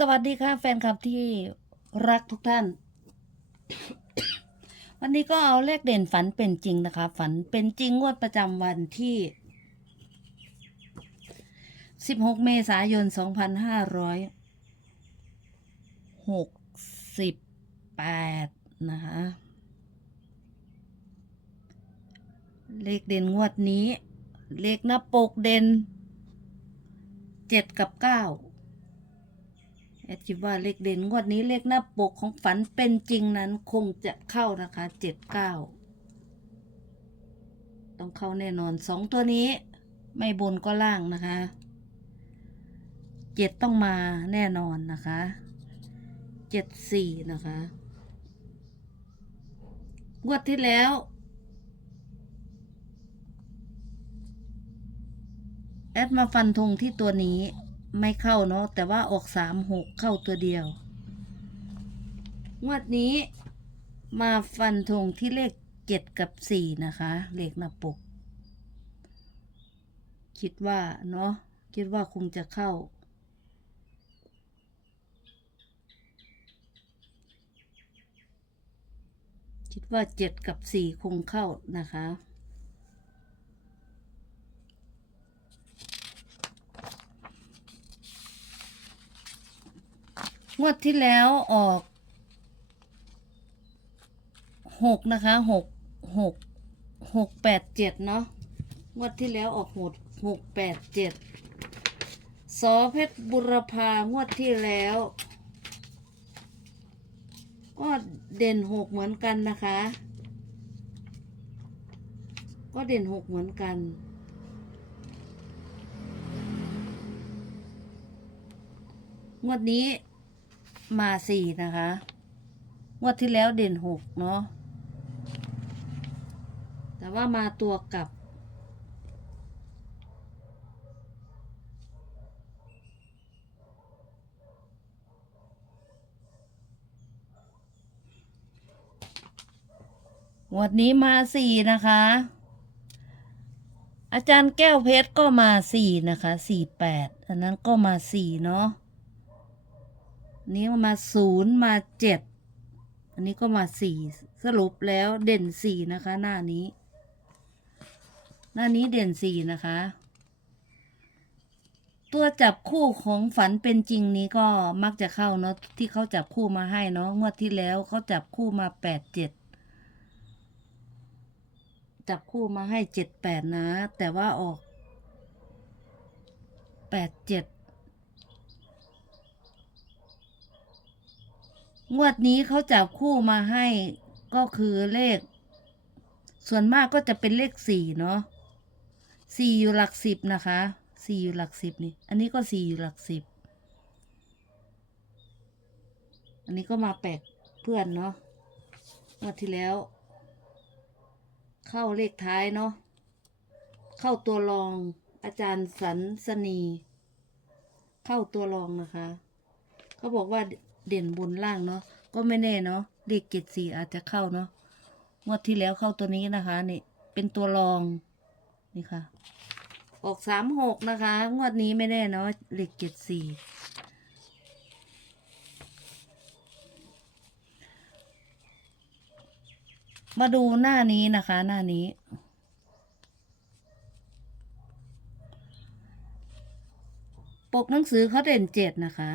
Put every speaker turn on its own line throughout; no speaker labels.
สวัสดีค่ะแฟนคลับที่รักทุกท่าน วันนี้ก็เอาเลขเด่นฝันเป็นจริงนะคะ ฝันเป็นจริงงวดประจำวันที่ 16 เมษายน 2568 นะคะ เลขเด่นงวดนี้ เลขหน้าปกเด่น 7 กับ 9 แอดคิดว่าเลขเด่นงวดนี้เลขหน้าปกของฝันเป็นจริงนั้นคงจะเข้านะคะเจ็ดเก้าต้องเข้าแน่นอนสองตัวนี้ ไม่บนก็ล่างนะคะเจ็ดต้องมาแน่นอนนะคะเจ็ดสี่นะคะงวดที่แล้วแอดมาฟันธงที่ตัวนี้ ไม่เข้าเนาะแต่ว่าออกสามหกเข้าตัวเดียว งวดนี้มาฟันธงที่เลขเจ็ดกับสี่นะคะ เลขหน้าปก คิดว่าเนาะคิดว่าคงจะเข้า คิดว่าเจ็ดกับสี่คงเข้านะคะ งวดที่แล้วออกหกนะคะหกหกหกแปดเจ็ดเนาะงวดที่แล้วออกหกหกแปดเจ็ดสอเพชรบุรพางวดที่แล้วก็เด่นหกเหมือนกันนะคะ ก็เด่นหกเหมือนกัน งวดนี้ มาสี่นะคะ งวดที่แล้วเด่นหกเนาะ แต่ว่ามาตัวกลับ งวดนี้มาสี่นะคะ อาจารย์แก้วเพชรก็มาสี่นะคะสี่แปดอันนั้นก็มาสี่เนาะ นี้มาศูนย์มาเจ็ดอันนี้ก็มาสี่สรุปแล้วเด่นสี่นะคะ หน้านี้ หน้านี้เด่นสี่นะคะ ตัวจับคู่ของฝันเป็นจริงนี้ก็มักจะเข้าเนาะที่เขาจับคู่มาให้เนาะงวดที่แล้วเขาจับคู่มาแปดเจ็ดจับคู่มาให้เจ็ดแปดนะ แต่ว่าออกแปดเจ็ด งวดนี้เขาจับคู่มาให้ก็คือเลข ส่วนมากก็จะเป็นเลขสี่เนาะสี่อยู่หลักสิบนะคะสี่อยู่หลักสิบนี่ อันนี้ก็สี่อยู่หลักสิบ อันนี้ก็มาแปลกเพื่อนเนาะงวดที่แล้ว เข้าเลขท้ายเนาะเข้าตัวรองอาจารย์สันสนี เข้าตัวรองนะคะ เขาบอกว่า เด่นบนล่างเนาะก็ไม่แน่เนาะเลขเจ็ดสี่อาจจะเข้าเนาะงวดที่แล้วเข้าตัวนี้นะคะนี่เป็นตัวรองนี่ค่ะ ออกสามหกนะคะ งวดนี้ไม่แน่เนาะเลขเจ็ดสี่มาดูหน้านี้นะคะ หน้านี้ ปกหนังสือเขาเด่นเจ็ดนะคะ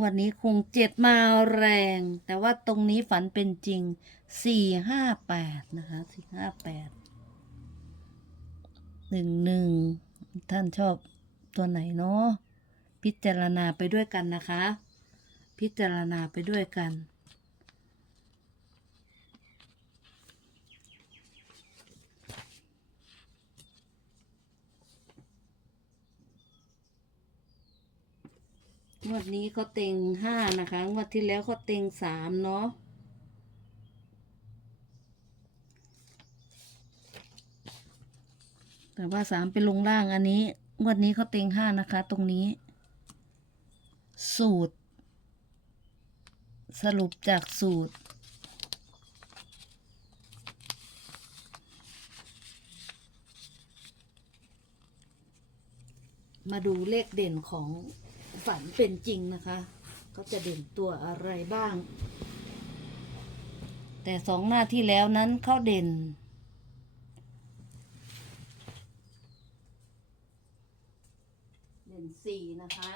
วันนี้คงเจ็ดมาแรง แต่ว่าตรงนี้ฝันเป็นจริงสี่ห้าแปดนะคะสี่ห้าแปดหนึ่งหนึ่งท่านชอบตัวไหนเนาะพิจารณาไปด้วยกันนะคะ พิจารณาไปด้วยกัน งวดนี้เขาเต็งห้านะคะ งวดที่แล้วเขาเต็งสามเนาะแต่ว่าสามเป็นลงล่างอันนี้ งวดนี้เขาเต็งห้านะคะ ตรงนี้ สูตร สรุปจากสูตร มาดูเลขเด่นของ ฝันเป็นจริงนะคะเขาจะเด่นตัวอะไรบ้าง แต่สองหน้าที่แล้วนั้นเขาเด่น เด่นสี่นะคะ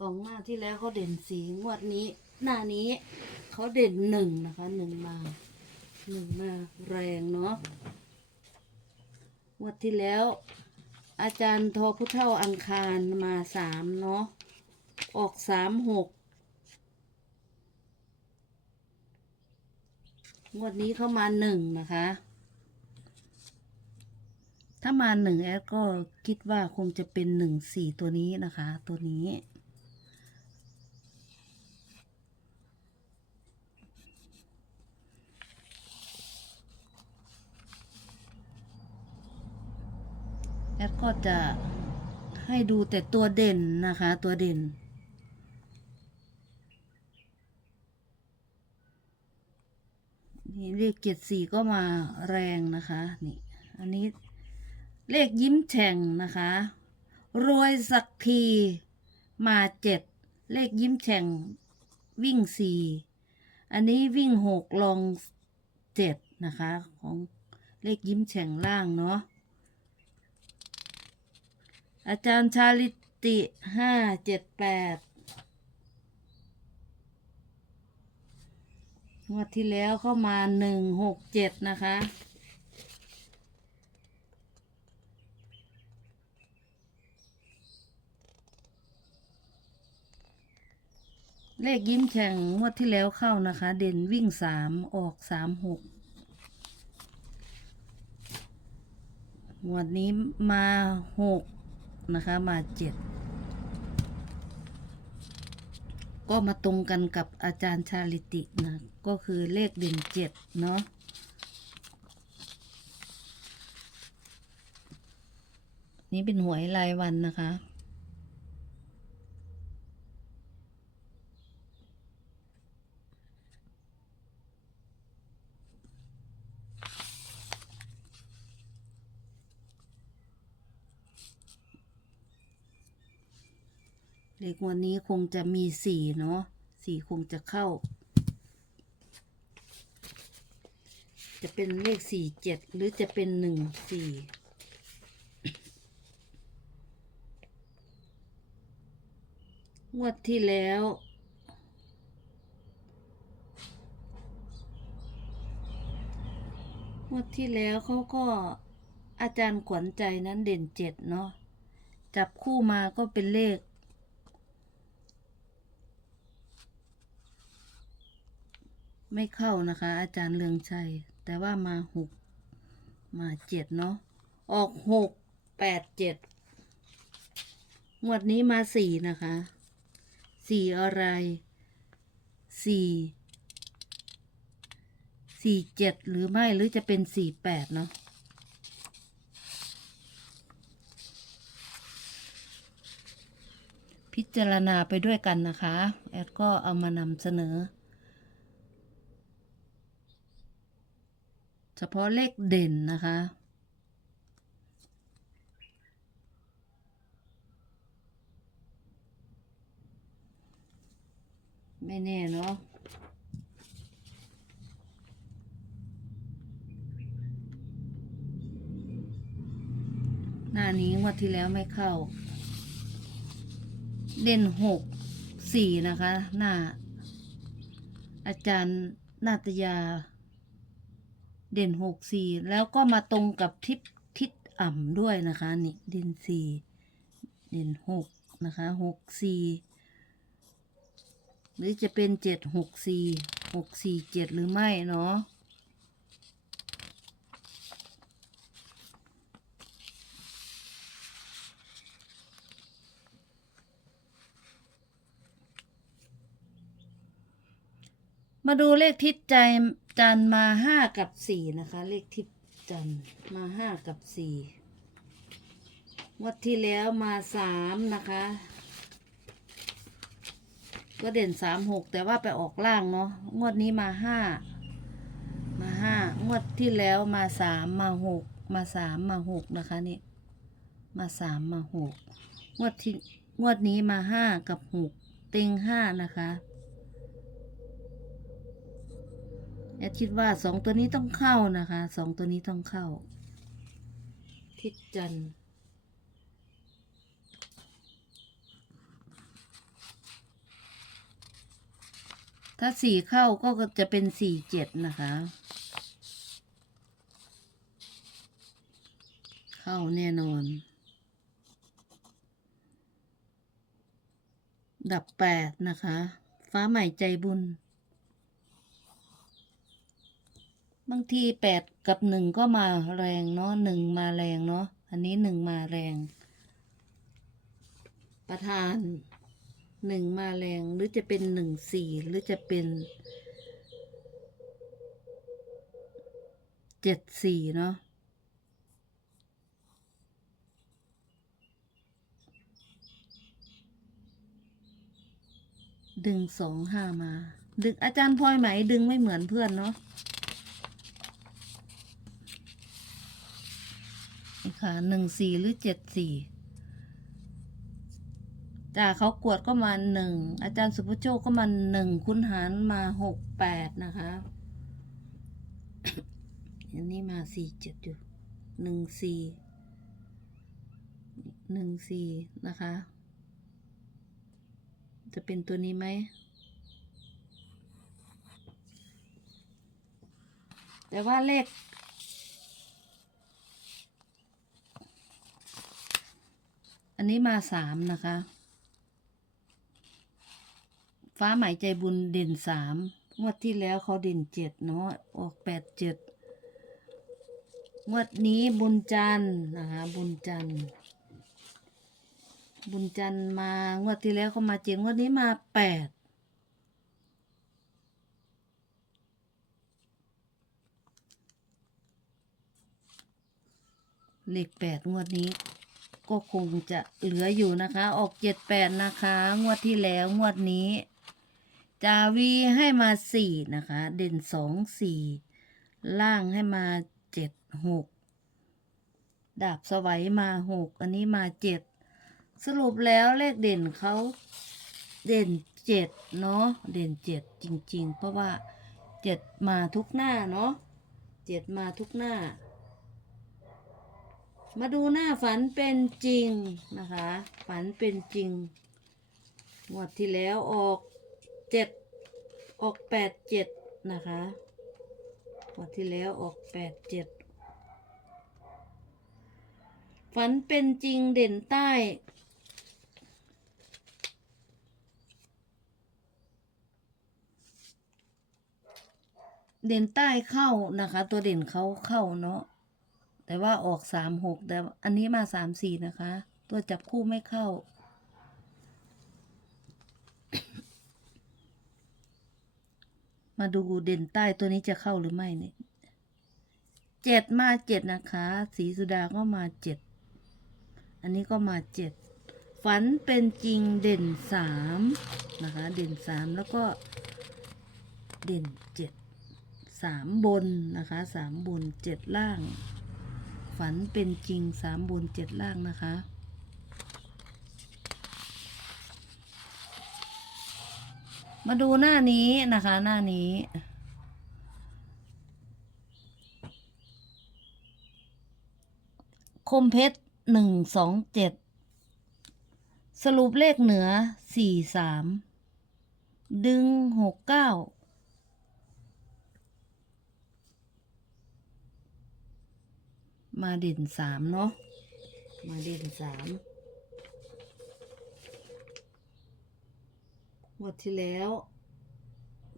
สองหน้าที่แล้วเขาเด่นสีงวดนี้ หน้านี้เขาเด่นหนึ่งนะคะหนึ่งมาหนึ่งมาแรงเนาะงวดที่แล้ว อาจารย์ทอผู้เท่าอังคารมาสามเนาะ ออกสามหกงวดนี้เข้ามาหนึ่งนะคะ ถ้ามาหนึ่งแอดก็คิดว่าคงจะเป็นหนึ่งสี่ตัวนี้นะคะ ตัวนี้ แอดก็จะให้ดูแต่ตัวเด่นนะคะ ตัวเด่น นี่เลขเจ็ดสี่ก็มาแรงนะคะ นี่ อันนี้เลขยิ้มแฉ่งนะคะ รวยสักทีมาเจ็ดเลขยิ้มแฉ่งวิ่งสี่อันนี้วิ่งหกลองเจ็ดนะคะ ของเลขยิ้มแฉ่งล่างเนาะ อาจารย์ชาลิติห้าเจ็ดแปดงวดที่แล้วเข้ามาหนึ่งหกเจ็ดนะคะ เลขยิ้มแฉ่งงวดที่แล้วเข้านะคะ เด่นวิ่งสามออกสามหกงวดนี้มาหก นะคะมาเจ็ดก็มาตรงกันกับอาจารย์ชาลิตินะ ก็คือเลขเด่นเจ็ดเนาะนี่เป็นหวยรายวันนะคะ เลขวันนี้คงจะมีสี่เนาะสี่คงจะเข้า จะเป็นเลขสี่เจ็ดหรือจะเป็นหนึ่งสี่งวดที่แล้วงวดที่แล้วเขาก็อาจารย์ขวัญใจนั้นเด่นเจ็ดเนาะจับคู่มาก็เป็นเลข ไม่เข้านะคะ อาจารย์เลืองชัย แต่ว่ามาหกมาเจ็ดเนาะออกหกแปดเจ็ดงวดนี้มาสี่นะคะสี่อะไรสี่สี่เจ็ดหรือไม่หรือจะเป็นสี่แปดเนาะพิจารณาไปด้วยกันนะคะ แอดก็เอามานำเสนอ เฉพาะเลขเด่นนะคะ ไม่แน่เนาะหน้านี้งวดที่แล้วไม่เข้า เด่นหกสี่นะคะ หน้า อาจารย์นาตยา เด่นหกสี่แล้วก็มาตรงกับทิศทิศอ่ำด้วยนะคะ นี่เด่นสี่เด่นหกนะคะหกสี่หรือจะเป็นเจ็ดหกสี่หกสี่เจ็ดหรือไม่เนาะ มาดูเลขทิศใจจันมาห้ากับสี่นะคะ เลขทิศจันมาห้ากับสี่งวดที่แล้วมาสามนะคะ ก็เด่นสามหกแต่ว่าไปออกล่างเนาะงวดนี้มาห้ามาห้างวดที่แล้วมาสามมาหกมาสามมาหกนะคะนี่มาสามมาหกงวดที่งวดนี้มาห้ากับหกเต็งห้านะคะ แอดคิดว่าสองตัวนี้ต้องเข้านะคะสองตัวนี้ต้องเข้า ทิศจันทร์ถ้าสี่เข้าก็จะเป็นสี่เจ็ดนะคะ เข้าแน่นอน ดับแปดนะคะ ฟ้าใหม่ใจบุญ บางทีแปดกับหนึ่งก็มาแรงเนาะหนึ่งมาแรงเนาะอันนี้หนึ่งมาแรง ประธานหนึ่งมาแรงหรือจะเป็นหนึ่งสี่หรือจะเป็นเจ็ดสี่เนาะดึงสองห้ามา ดึงอาจารย์พลอยไหมดึงไม่เหมือนเพื่อนเนาะ นี่ค่ะหนึ่งสี่หรือเจ็ดสี่จ่าเขากวดก็มาหนึ่งอาจารย์สุภโชคก็มาหนึ่งคุณหารมาหกแปดนะคะอันนี้มาสี่เจ็ดอยู่หนึ่งสี่หนึ่งสี่นะคะ จะเป็นตัวนี้ไหมแต่ว่าเลข อันนี้มาสามนะคะ ฟ้าหม่ใจบุญเด่นสามงวดที่แล้วเขาเด่นเจ็ดเนาะออกแปดเจ็ดงวดนี้บุญจันทร์นะคะ บุญจันทร์บุญจันทร์มางวดที่แล้วเขามาเจ็ดงวดนี้มาแปดเลขแปดงวดนี้ ก็คงจะเหลืออยู่นะคะ ออกเจ็ดแปดนะคะ งวดที่แล้วงวดนี้ จาวีให้มาสี่นะคะ เด่นสองสี่ล่างให้มาเจ็ดหกดาบสวัยมาหกอันนี้มาเจ็ดสรุปแล้วเลขเด่นเขาเด่นเจ็ดเนาะเด่นเจ็ดจริง ๆ เพราะว่าเจ็ดมาทุกหน้าเนาะเจ็ดมาทุกหน้า มาดูหน้าฝันเป็นจริงนะคะ ฝันเป็นจริงงวดที่แล้วออกเจ็ดออกแปดเจ็ดนะคะงวดที่แล้วออกแปดเจ็ดฝันเป็นจริงเด่นใต้ เด่นใต้เข้านะคะ ตัวเด่นเขาเข้าเนาะ แต่ว่าออกสามหกแต่อันนี้มาสามสี่นะคะ ตัวจับคู่ไม่เข้า มาดูเด่นใต้ตัวนี้จะเข้าหรือไม่เนี่ยเจ็ดมาเจ็ดนะคะสีสุดาก็มาเจ็ดอันนี้ก็มาเจ็ดฝันเป็นจริงเด่นสามนะคะ เด่นสามแล้วก็เด่นเจ็ดสามบนนะคะสามบนเจ็ดล่าง ฝันเป็นจริงสามบนเจ็ดล่างนะคะ มาดูหน้านี้นะคะหน้านี้ คมเพชรหนึ่งสองเจ็ดสรุปเลขเหนือสี่สามดึงหกเก้า มาเด่นสามเนาะ มาเด่นสามงวดที่แล้ว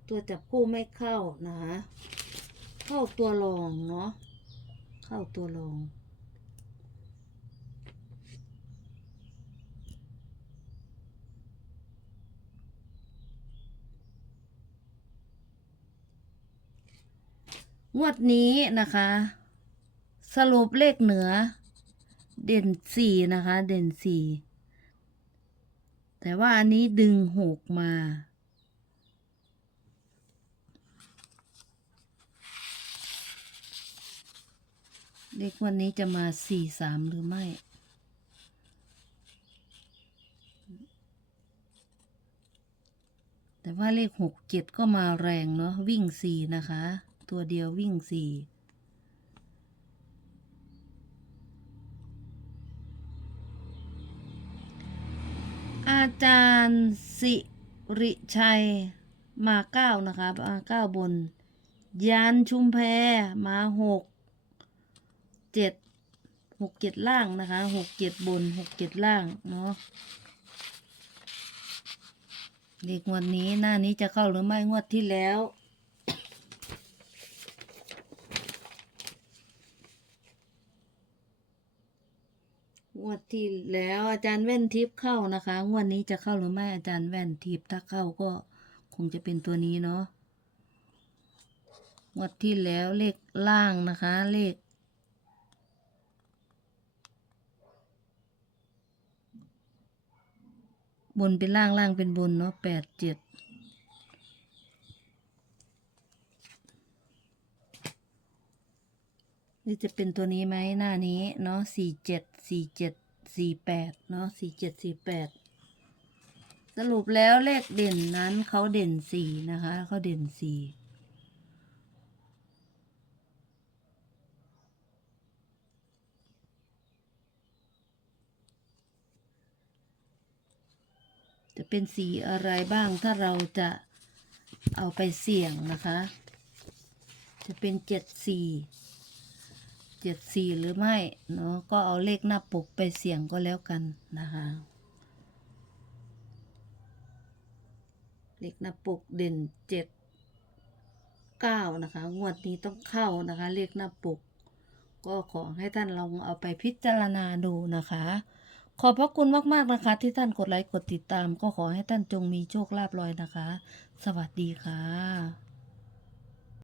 ตัวจับคู่ไม่เข้านะคะเข้าตัวรองเนาะ เข้าตัวรองงวดนี้นะคะ สรุปเลขเหนือ เด่นสี่นะคะ เด่นสี่แต่ว่าอันนี้ดึงหกมา เลขวันนี้จะมาสี่สามหรือไม่ แต่ว่าเลขหกเจ็ดก็มาแรงเนาะวิ่งสี่นะคะ ตัวเดียววิ่งสี่ จารย์สิริชัยมาเก้านะคะมาเก้าบนยานชุมแพมาหกเจ็ดหกเจ็ดล่างนะคะหกเจ็ดบนหกเจ็ดล่างเนาะเด็กงวดนี้หน้านี้จะเข้าหรือไม่งวดที่แล้ว งวด ที่แล้วอาจารย์แว่นทิพย์เข้านะคะงวดนนี้จะเข้าหรือไม่อาจารย์แว่นทิพย์ถ้าเข้าก็คงจะเป็นตัวนี้เนาะงวดที่แล้วเลขล่างนะคะ เลขบนเป็นล่างล่างเป็นบนเนาะแปดเจ็ดนี่จะเป็นตัวนี้ไหมหน้านี้เนาะสี่เจ็ดสี่เจ็ด สี่แปดเนาะสี่เจ็ดสี่แปดสรุปแล้วเลขเด่นนั้นเขาเด่นสี่นะคะเขาเด่นสี่จะเป็นสีอะไรบ้างถ้าเราจะเอาไปเสี่ยงนะคะ จะเป็นเจ็ดสี่ เจ็ดสี่หรือไม่เนาะก็เอาเลขหน้าปกไปเสี่ยงก็แล้วกันนะคะ เลขหน้าปกเด่นเจ็ดเก้านะคะ งวดนี้ต้องเข้านะคะ เลขหน้าปก ก็ขอให้ท่านลองเอาไปพิจารณาดูนะคะ ขอบพระคุณมากๆนะคะ ที่ท่านกดไลค์กดติดตาม ก็ขอให้ท่านจงมีโชคลาภลอยนะคะ สวัสดีค่ะ